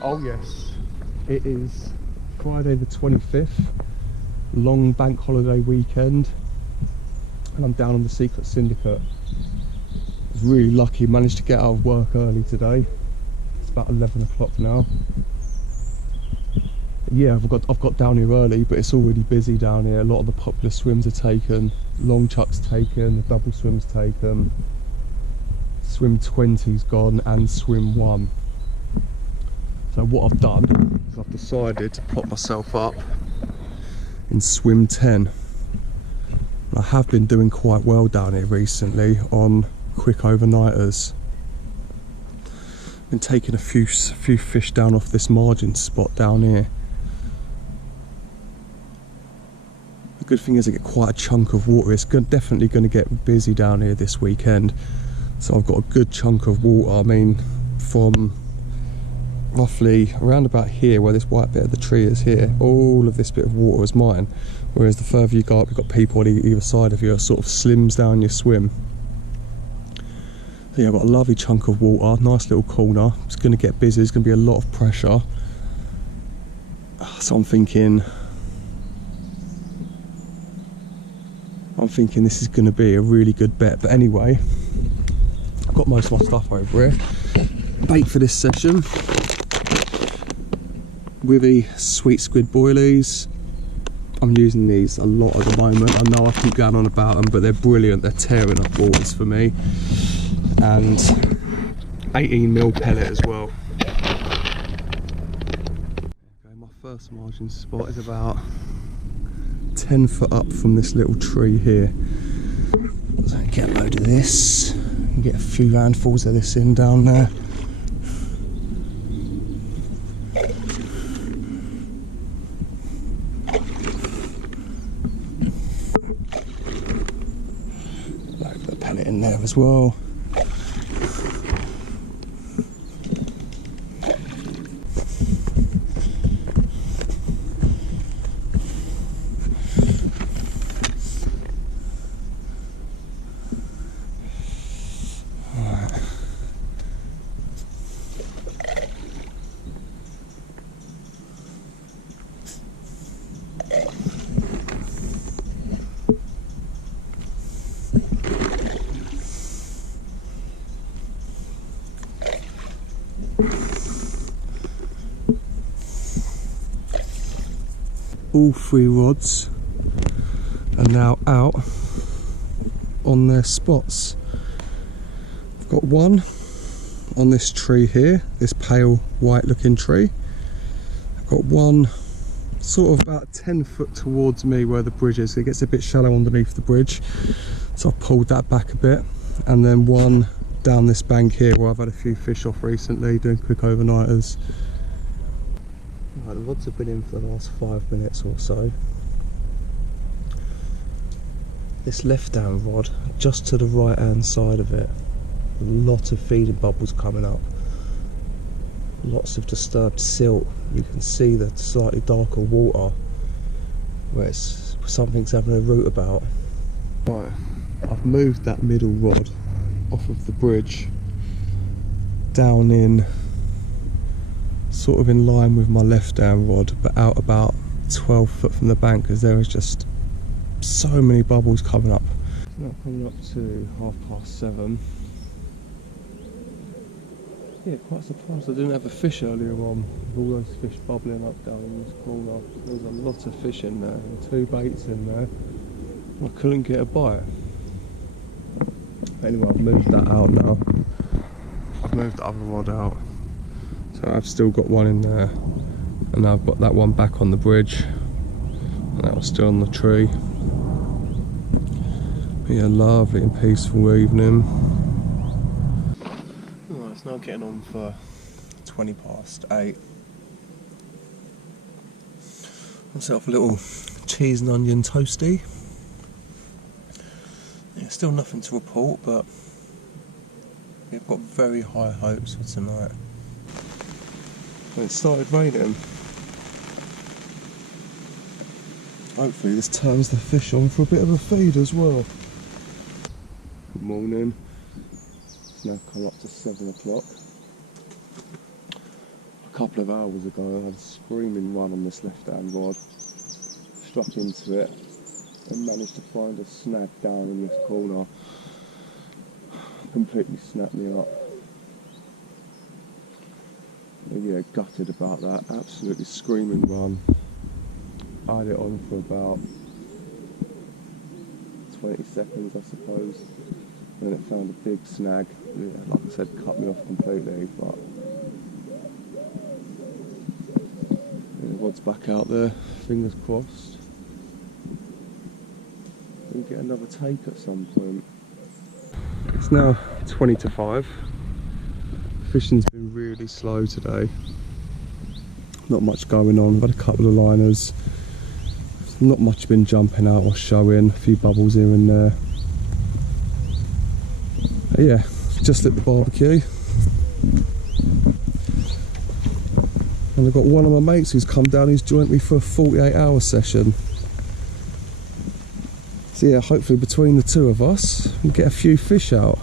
Oh yes, it is Friday the 25th, long bank holiday weekend, and I'm down on the Secret Syndicate. I was really lucky, managed to get out of work early today. It's about 11 o'clock now. Yeah, I've got down here early, but it's already busy down here. A lot of the popular swims are taken, long chuck's taken, the double swim's taken, swim 20's gone, and swim 1. So what I've done is I've decided to prop myself up in swim 10. I have been doing quite well down here recently on quick overnighters. Been taking a few fish down off this margin spot down here. The good thing is I get quite a chunk of water. It's definitely going to get busy down here this weekend, so I've got a good chunk of water. I mean, from roughly around about here where this white bit of the tree is here, all of this bit of water is mine, whereas the further you go up, you've got people on either side of you. It sort of slims down your swim. So yeah, I've got a lovely chunk of water, nice little corner. It's going to get busy, there's going to be a lot of pressure, so I'm thinking this is going to be a really good bet. But anyway, I've got most of my stuff over here. Bait for this session: Withy sweet squid boilies. I'm using these a lot at the moment. I know I keep going on about them, but they're brilliant. They're tearing up waters for me. And 18mm pellet as well. Okay, my first margin spot is about 10 foot up from this little tree here. So get a load of this and get a few handfuls of this in down there. Load the pellet in there as well. All 3 rods are now out on their spots. I've got one on this tree here, this pale white looking tree. I've got one sort of about 10 foot towards me where the bridge is. It gets a bit shallow underneath the bridge, so I've pulled that back a bit. And then one down this bank here where I've had a few fish off recently doing quick overnighters. Right, the rods have been in for the last 5 minutes or so. This left down rod, just to the right hand side of it, a lot of feeding bubbles coming up. Lots of disturbed silt. You can see the slightly darker water where something's having a root about. Right, I've moved that middle rod off of the bridge down in sort of in line with my left down rod, but out about 12 foot from the bank, because there is just so many bubbles coming up. It's now coming up to 7:30. Yeah, quite surprised I didn't have a fish earlier on, with all those fish bubbling up down in this corner. There was a lot of fish in there, and 2 baits in there. I couldn't get a bite. Anyway, I've moved that out now. I've moved the other rod out. So I've still got one in there, and now I've got that one back on the bridge, and that was still on the tree. But yeah, lovely and peaceful evening. Oh, it's now getting on for 8:20. Myself a little cheese and onion toasty. Yeah, still nothing to report, but we've got very high hopes for tonight. When it started raining, hopefully this turns the fish on for a bit of a feed as well. Good morning. It's now come up to 7 o'clock. I couple of hours ago I had a screaming run on this left hand rod, struck into it and managed to find a snag down in this corner. Completely snapped me up. But yeah, gutted about that, absolutely screaming run. I had it on for about 20 seconds I suppose, then it found a big snag. Yeah, like I said, cut me off completely, but yeah, the rod's back out there, fingers crossed. We'll get another take at some point. It's now 20 to 5. Fishing's been really slow today. Not much going on, I've had a couple of liners. Not much been jumping out or showing, a few bubbles here and there. But yeah, just lit the barbecue. And I've got one of my mates who's come down, he's joined me for a 48-hour session. So yeah, hopefully between the two of us, we'll get a few fish out.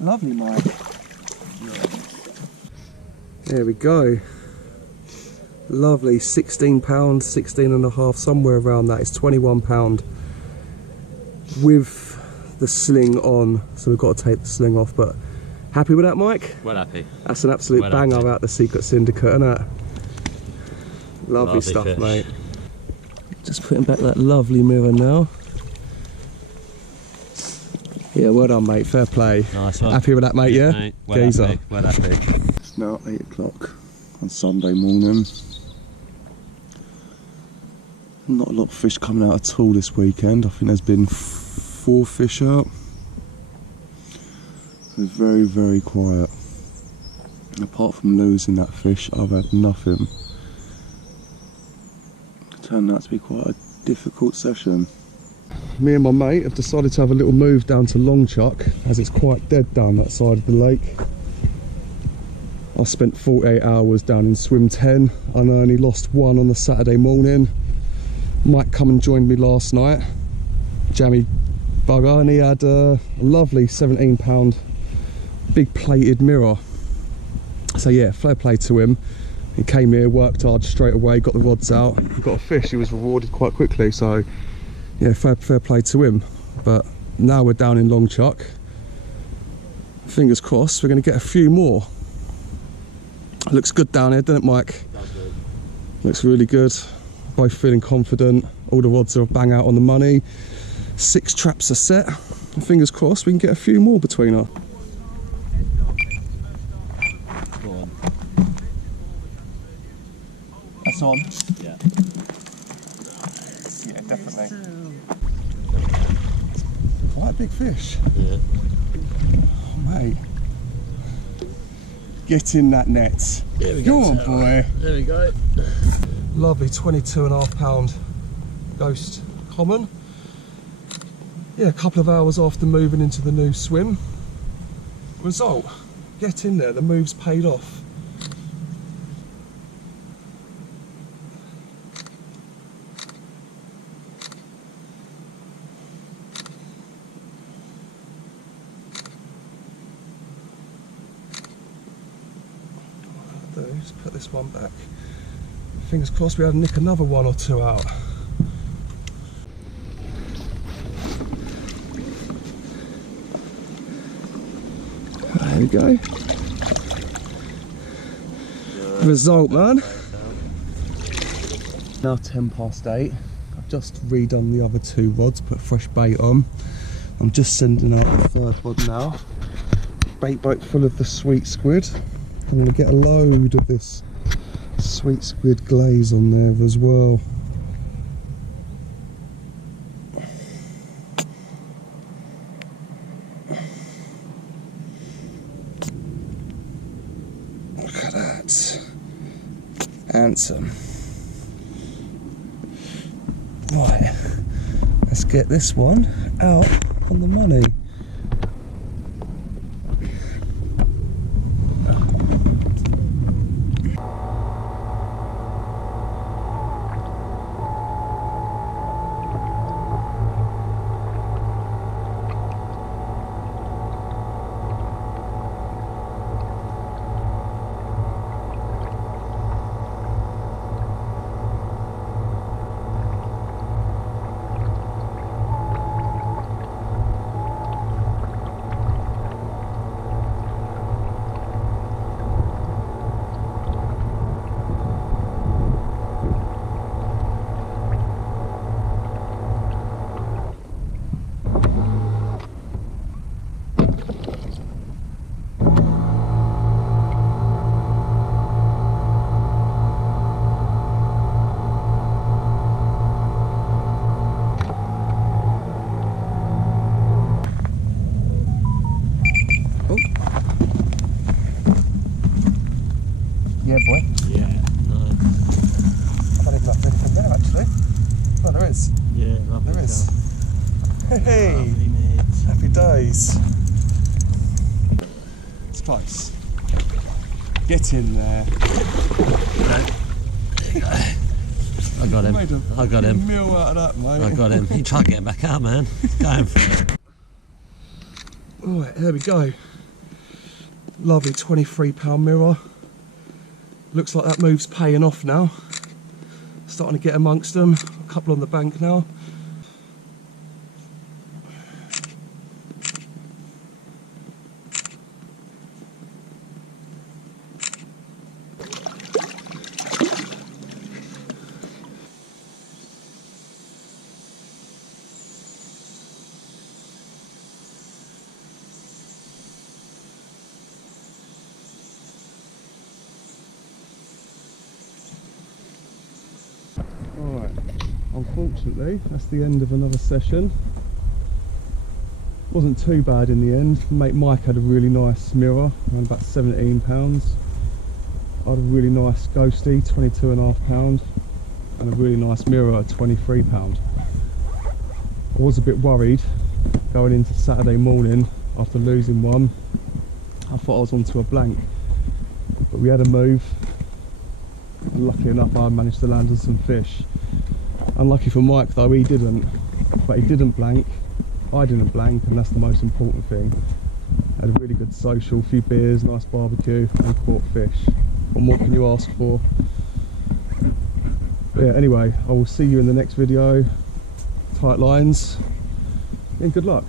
Lovely, Mike. There we go. Lovely, 16 pound, 16 and a half, somewhere around that. It's 21 pound with the sling on, so we've got to take the sling off. But happy with that, Mike? Well happy. That's an absolute well banger happy. about the Secret Syndicate, isn't it? Lovely stuff, fish. mate. Just putting back that lovely mirror now. Yeah, well done, mate. Fair play. Nice one. Happy with that, mate, yeah? Mate. Well Geezer. happy. Well happy. It's now 8 o'clock on Sunday morning. Not a lot of fish coming out at all this weekend. I think there's been 4 fish out. It's very, very quiet. Apart from losing that fish, I've had nothing. It turned out to be quite a difficult session. Me and my mate have decided to have a little move down to Longchuck, as it's quite dead down that side of the lake. I spent 48 hours down in swim 10 and I only lost 1 on the Saturday morning. Mike come and joined me last night, jammy bugger, and he had a lovely 17 pound big plated mirror. So yeah, fair play to him. He came here, worked hard straight away, got the rods out, he got a fish. He was rewarded quite quickly, so yeah, fair play to him. But now we're down in Longchuck. Fingers crossed we're going to get a few more. Looks good down here, doesn't it, Mike? Looks really good. Both feeling confident. All the rods are bang out on the money. 6 traps are set. And fingers crossed we can get a few more between us. Go on. That's on. Yeah. Yeah, definitely. Quite a big fish. Yeah. Oh, mate. Get in that net. There we go. go. On, boy. There we go. Lovely 22.5 pound ghost common. Yeah, a couple of hours after moving into the new swim. Result, get in there, the move's paid off. Just put this one back. Fingers crossed we have to nick another 1 or 2 out. There we go. Result, man. Now 10 past 8. I've just redone the other 2 rods, put fresh bait on. I'm just sending out the 3rd rod now. Bait boat full of the sweet squid. I'm going to get a load of this sweet squid glaze on there as well. Look at that. Handsome. Right, let's get this one out on the money. Yeah, boy. Yeah, nice. I don't even know if there's anything there actually. Oh, there is. Yeah, lovely. There is. Hey, Lovely, mate. happy days. It's close. Get in there. I got him. Made a I got him. meal out of that, mate. I got him. He tried to get back up, man. Going for it. Alright, there we go. Lovely £23 mirror. Looks like that move's paying off now. Starting to get amongst them. A couple on the bank now. Alright, unfortunately that's the end of another session. Wasn't too bad in the end. Mate Mike had a really nice mirror, around about £17. I had a really nice ghosty, £22.5, and a really nice mirror at £23. I was a bit worried going into Saturday morning after losing one. I thought I was onto a blank, but we had a move. And lucky enough I managed to land on some fish. Unlucky for Mike though, he didn't. But he didn't blank, I didn't blank, and that's the most important thing. Had a really good social, few beers, nice barbecue, and caught fish. What more can you ask for? But yeah, anyway, I will see you in the next video. Tight lines, and good luck.